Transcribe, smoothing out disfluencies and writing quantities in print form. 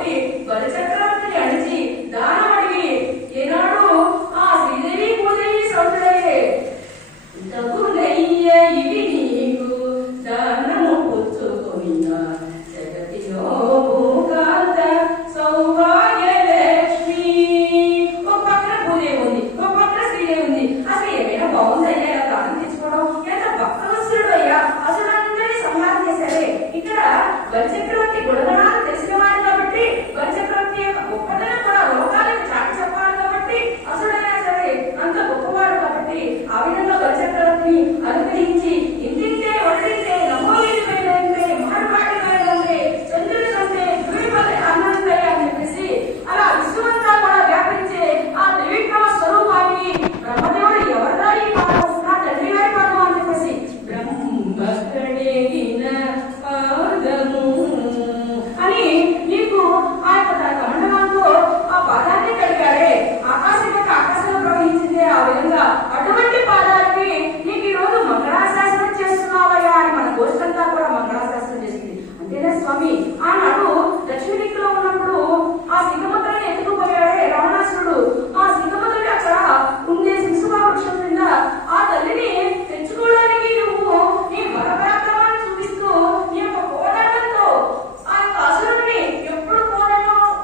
కాబట్టి బలిచక్రవర్తిని అడిచి దానం అడిగి ఏనాడు ఆ శ్రీదేవి భూదేవి సౌతుడయ్యే తగునయ్య ఇవి నీకు దానము పుచ్చుకొనినా జగతిలో భూకాంత సౌభాగ్యలక్ష్మి. ఒక పక్కన భూదేవి ఉంది, ఒక పక్కన శ్రీదేవి ఉంది. అసలు ఏమైనా బాగుందయ్యా ఇలా దానం తెచ్చుకోవడం? ఎంత భక్తవత్సలుడు అయ్యా, అసలందరినీ సంహారం చేశారే. ఇక్కడ బలిచక్రవర్తి గుణగణాలు తెలిసినవాడు కాబట్టి బలిచక్రవర్తి యొక్క గొప్పతనం కూడా లోకాలకు చాటి చెప్పాలి కాబట్టి అసలైనా సరే అంత గొప్పవాడు కాబట్టి ఆ విధంగా బలిచక్రవర్తిని అనుగ్రహించి ఇంటింటే వంటింటే నమోదీ పైనంటే మారుపాటి పైనంటే చంద్రుడి కంటే ద్వీపది అన్నంతయ్య అని చెప్పేసి అలా విశ్వమంతా కూడా వ్యాపించే ఆ త్రివిక్రమ స్వరూపాన్ని బ్రహ్మదేవుడు ఎవరిదా ఈ పాదం, నా తండ్రి గారి పాదం అని చెప్పేసి బ్రహ్మకడేగిన పాదము అని నీకు ఆ యొక్క